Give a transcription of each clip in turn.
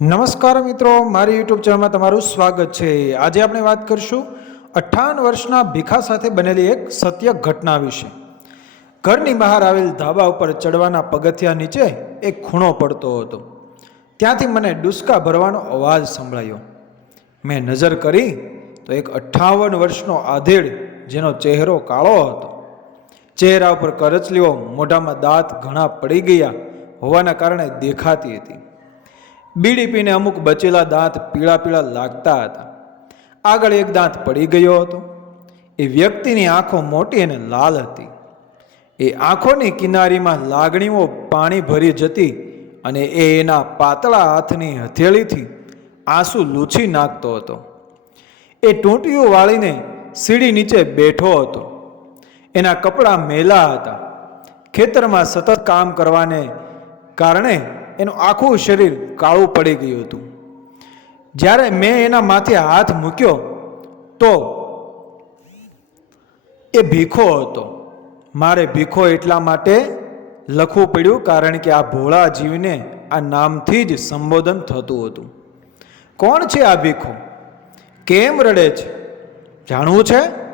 નમસ્કાર મિત્રો, મારી યુટ્યુબ ચેનલમાં તમારું સ્વાગત છે. આજે આપણે વાત કરીશું અઠ્ઠાવન વર્ષના ભીખા સાથે બનેલી એક સત્ય ઘટના વિશે. ઘરની બહાર આવેલ ધાબા ઉપર ચડવાના પગથિયા નીચે એક ખૂણો પડતો હતો. ત્યાંથી મને ડુસકા ભરવાનો અવાજ સંભળાયો. મેં નજર કરી તો એક અઠ્ઠાવન વર્ષનો આધેડ જેનો ચહેરો કાળો હતો. ચહેરા ઉપર કરચલીઓ, મોઢામાં દાંત ઘણા પડી ગયા હોવાના કારણે દેખાતી હતી. બીડી પીને અમુક બચેલા દાંત પીળા પીળા લાગતા હતા. આગળ એક દાંત પડી ગયો હતો. એ વ્યક્તિની આંખો મોટી અને લાલ હતી. એ આંખોની કિનારીમાં લાગણીઓ પાણી ભરી જતી અને એ એના પાતળા હાથની હથેળીથી આંસુ લૂછી નાખતો હતો. એ ટૂંટીઓ વાળીને સીડી નીચે બેઠો હતો. એના કપડાં મેલા હતા. ખેતરમાં સતત કામ કરવાને કારણે એનું આખું શરીર કાળું પડી ગયું હતું. જ્યારે મેં એના માથે હાથ મૂક્યો, તો એ ભીખો હતો. મારે ભીખો એટલા માટે લખવું પડ્યું કારણ કે આ ભોળા જીવને આ નામથી જ સંબોધન થતું હતું. કોણ છે આ ભીખો? કેમ રડે છે? જાણવું છે?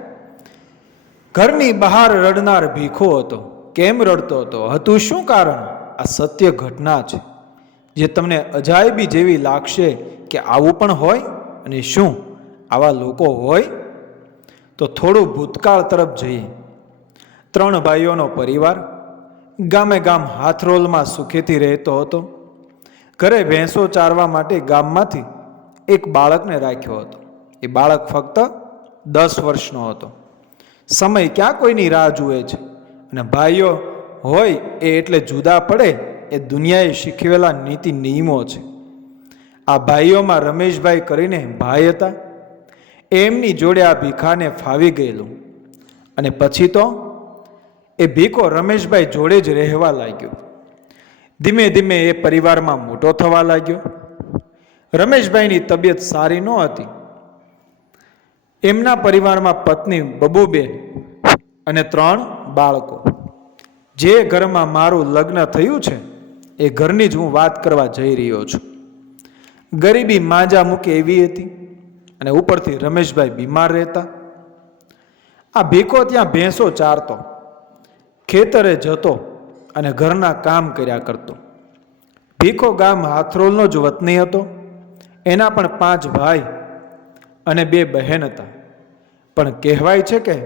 ઘરની બહાર રડનાર ભીખો હતો. કેમ રડતો હતો? હતું શું કારણ? આ સત્ય ઘટના છે. જે તમને અજાયબી જેવી લાગશે કે આવું પણ હોય અને શું? આવા લોકો હોય? તો થોડું ભૂતકાળ તરફ જઈએ. ત્રણ ભાઈઓનો પરિવાર ગામે ગામ હાથરોલમાં સુખેથી રહેતો હતો. ઘરે ભેંસો ચારવા માટે ગામમાંથી એક બાળકને રાખ્યો હતો. એ બાળક ફક્ત દસ વર્ષનો હતો. સમય ક્યાં કોઈની રાહ જુએ છે? અને ભાઈઓ હોય એ એટલે જુદા પડે એ દુનિયાએ શીખવેલા નીતિ નિયમો છે. આ ભાઈઓમાં રમેશભાઈ કરીને ભાઈ હતા. એમની જોડે આ ભીખાને ફાવી ગયેલું. અને પછી તો એ ભીખો રમેશભાઈ જોડે જ રહેવા લાગ્યો. ધીમે ધીમે એ પરિવારમાં મોટો થવા લાગ્યો. રમેશભાઈની તબિયત સારી ન હતી. એમના પરિવારમાં પત્ની, બબુબેન અને ત્રણ બાળકો. જે ઘરમાં મારું લગ્ન થયું છે એ ઘરની જ હું વાત કરવા જઈ રહ્યો છું. ગરીબી માજા મૂકે એવી હતી અને ઉપરથી રમેશભાઈ બીમાર રહેતા. આ ભીખો ત્યાં ભેંસો ચારતો, ખેતરે જતો અને ઘરના કામ કર્યા કરતો. ભીખો ગામ હાથરોલનો જ વતની હતો. એના પણ પાંચ ભાઈ અને બે બહેન હતા. પણ કહેવાય છે કે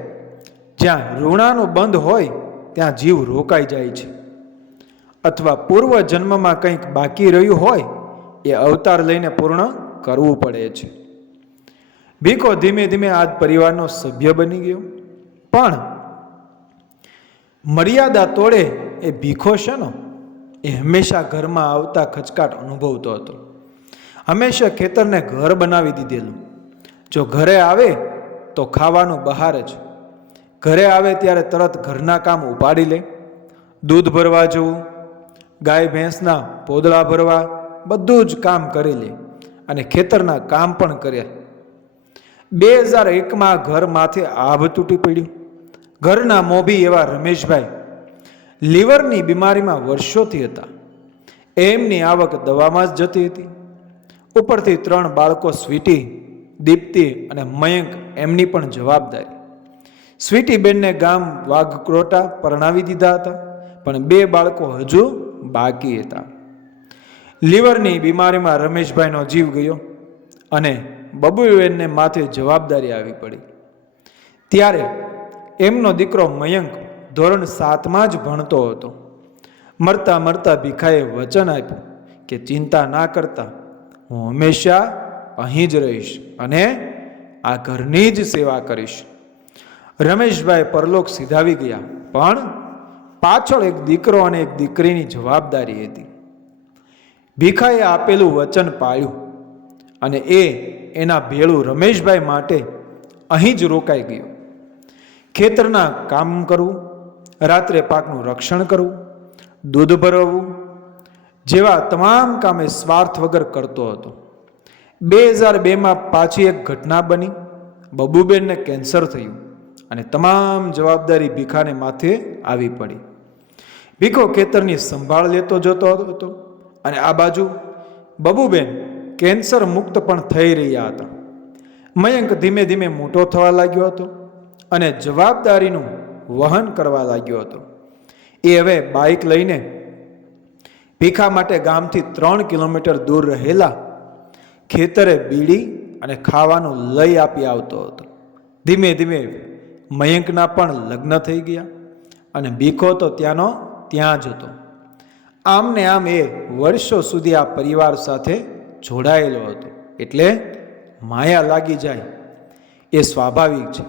જ્યાં ઋણાનું બંધ હોય, ત્યાં જીવ રોકાઈ જાય છે. અથવા પૂર્વ જન્મમાં કંઈક બાકી રહ્યું હોય, એ અવતાર લઈને પૂર્ણ કરવું પડે છે. ભીખો ધીમે ધીમે આજ પરિવારનો સભ્ય બની ગયો. પણ મર્યાદા તોડે એ ભીખો છે ને એ હંમેશા ઘરમાં આવતા ખચકાટ અનુભવતો હતો. હંમેશા ખેતરને ઘર બનાવી દીધેલું. જો ઘરે આવે, તો ખાવાનું બહાર જ. ઘરે આવે ત્યારે તરત ઘરના કામ ઉપાડી લે. દૂધ ભરવા જવું ગાય, ભેંસના પોદળા ભરવા બધું જ કામ કરી લે અને ખેતરના કામ પણ કર્યા બે હજાર એકમાં ઘર માથે આભ તૂટી પડ્યું. ઘરના મોભી એવા રમેશભાઈ લીવરની બીમારીમાં વર્ષોથી હતા. એમની આવક દવામાં જ જતી હતી. ઉપરથી ત્રણ બાળકો સ્વીટી, દીપ્તિ અને મયંક એમની પણ જવાબદારી. સ્વીટીબેનને ગામ વાઘક્રોટા પરણાવી દીધા હતા, પણ બે બાળકો હજુ બાકી હતા. લીવરની બીમારીમાં રમેશભાઈનો જીવ ગયો અને બબુબેનને માથે જવાબદારી આવી પડી. ત્યારે એમનો દીકરો મયંક ધોરણ સાતમાં જ ભણતો હતો. મરતા મરતા ભીખાએ વચન આપ્યું કે ચિંતા ના કરતા હું હંમેશા અહીં જ રહીશ અને આ ઘરની જ સેવા કરીશ. રમેશભાઈ પરલોક સીધાવી ગયા, પણ પાછળ એક દીકરો અને એક દીકરીની જવાબદારી હતી. ભીખાએ આપેલું વચન પાળ્યું અને એ એના ભેળું રમેશભાઈ માટે અહીં જ રોકાઈ ગયો. ખેતરના કામ કરવું, રાત્રે પાકનું રક્ષણ કરવું, દૂધ ભરવવું જેવા તમામ કામે સ્વાર્થ વગર કરતો હતો. બે હજાર બેમાં પાછી એક ઘટના બની. બબુબેનને કેન્સર થયું. અને તમામ જવાબદારી ભીખાને માથે આવી પડી. ભીખો ખેતરની સંભાળ લેતો જતો હતો અને આ બાજુ બબુબેન કેન્સર મુક્ત પણ થઈ રહ્યા હતા. મયંક ધીમે ધીમે મોટો થવા લાગ્યો હતો અને જવાબદારીનું વહન કરવા લાગ્યો હતો. એ હવે બાઇક લઈને ભીખા માટે ગામથી ત્રણ કિલોમીટર દૂર રહેલા ખેતરે બીડી અને ખાવાનું લઈ આપી આવતો હતો. ધીમે ધીમે મયંકના પણ લગ્ન થઈ ગયા અને ભીખો તો ત્યાંનો ત્યાં જ હતો. આમ ને આમ એ વર્ષો સુધી આ પરિવાર સાથે જોડાયેલો હતો. એટલે માયા લાગી જાય. એ સ્વાભાવિક છે.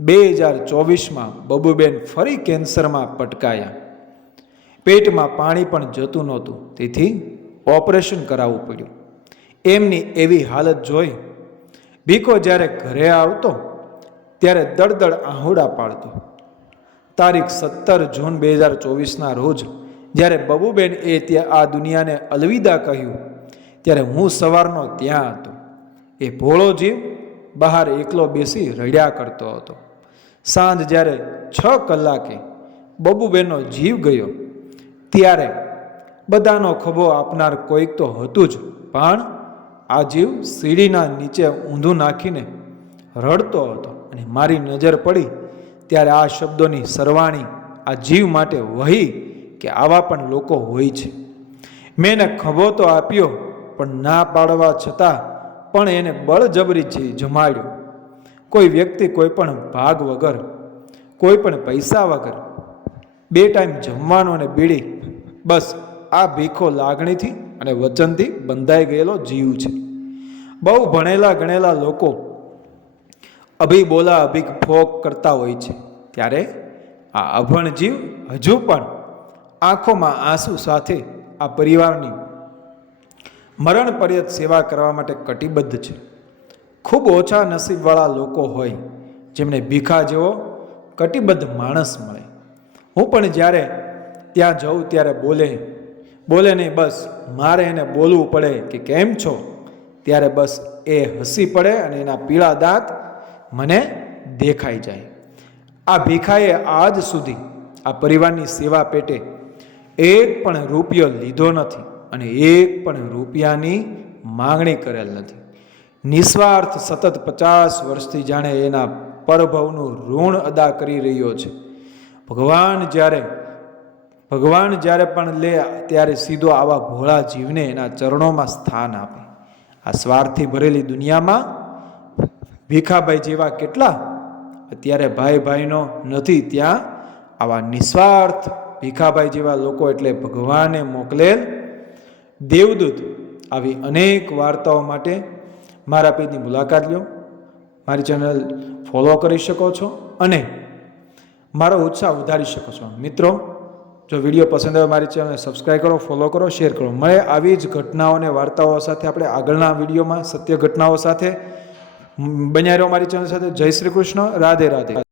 બે હજાર ચોવીસમાં બબુબેન ફરી કેન્સરમાં પટકાયા. પેટમાં પાણી પણ જતું નહોતું. તેથી ઓપરેશન કરાવવું પડ્યું. એમની એવી હાલત જોઈ. ભીખો જ્યારે ઘરે આવતો ત્યારે દળદળ આહુડા પાડતો. તારીખ સત્તર જૂન બે હજાર ચોવીસના રોજ જ્યારે બબુબેન એ ત્યાં આ દુનિયાને અલવિદા કહ્યું, ત્યારે હું સવારનો ત્યાં હતો. એ ભોળો જીવ બહાર એકલો બેસી રડ્યા કરતો હતો. સાંજ જ્યારે છ કલાકે બબુબેનનો જીવ ગયો, ત્યારે બધાનો ખભો આપનાર કોઈક તો હતું જ, પણ આ જીવ સીડીના નીચે ઊંધું નાખીને રડતો હતો. અને મારી નજર પડી ત્યારે આ શબ્દોની સરવાણી આ જીવ માટે વહી કે આવા પણ લોકો હોય છે. મેં એને ખભો તો આપ્યો, પણ ના પાડવા છતાં પણ એને બળજબરીથી જમાડ્યો. કોઈ વ્યક્તિ કોઈ પણ ભાગ વગર, કોઈ પણ પૈસા વગર, બે ટાઈમ જમવાનો અને બીડી, બસ આ ભીખો લાગણીથી અને વચનથી બંધાઈ ગયેલો જીવ છે. બહુ ભણેલા ગણેલા લોકો અભી બોલા અભિ ફોક કરતા હોય છે. ત્યારે આ અભણ જીવ હજુ પણ આંખોમાં આંસુ સાથે આ પરિવારની મરણ પર્યત સેવા કરવા માટે કટિબદ્ધ છે. ખૂબ ઓછા નસીબવાળા લોકો હોય જેમને ભીખા જેવો કટિબદ્ધ માણસ મળે. હું પણ જ્યારે ત્યાં જઉં ત્યારે બોલે બોલે નહીં, બસ મારે એને બોલવું પડે કે કેમ છો? ત્યારે બસ એ હસી પડે અને એના પીળા દાંત મને દેખાઈ જાય. આ ભીખાએ આજ સુધી આ પરિવારની સેવા પેટે એક પણ રૂપિયો લીધો નથી અને એક પણ રૂપિયાની માંગણી કરેલ નથી. નિસ્વાર્થ સતત પચાસ વર્ષથી જાણે એના પરભવનું ઋણ અદા કરી રહ્યો છે. ભગવાન જ્યારે ભગવાન જ્યારે પણ લે, ત્યારે સીધો આવા ભોળા જીવને એના ચરણોમાં સ્થાન આપે. આ સ્વાર્થથી ભરેલી દુનિયામાં ભીખાભાઈ જેવા કેટલા? અત્યારે ભાઈ ભાઈનો નથી ત્યાં. આવા નિસ્વાર્થ ભીખાભાઈ જેવા લોકો એટલે ભગવાને મોકલેલ દેવદૂત. આવી અનેક વાર્તાઓ માટે મારા પેજની મુલાકાત લો. મારી ચેનલ ફોલો કરી શકો છો અને મારો ઉત્સાહ વધારી શકો છો. મિત્રો, જો વીડિયો પસંદ આવે મારી ચેનલને સબસ્ક્રાઈબ કરો ફોલો કરો શેર કરો. મળે આવી જ ઘટનાઓ અને વાર્તાઓ સાથે આપણે આગળના વિડીયોમાં, સત્ય ઘટનાઓ સાથે બન્યા રહ્યો મારી ચેનલ સાથે. જય શ્રી કૃષ્ણ. રાધે રાધે.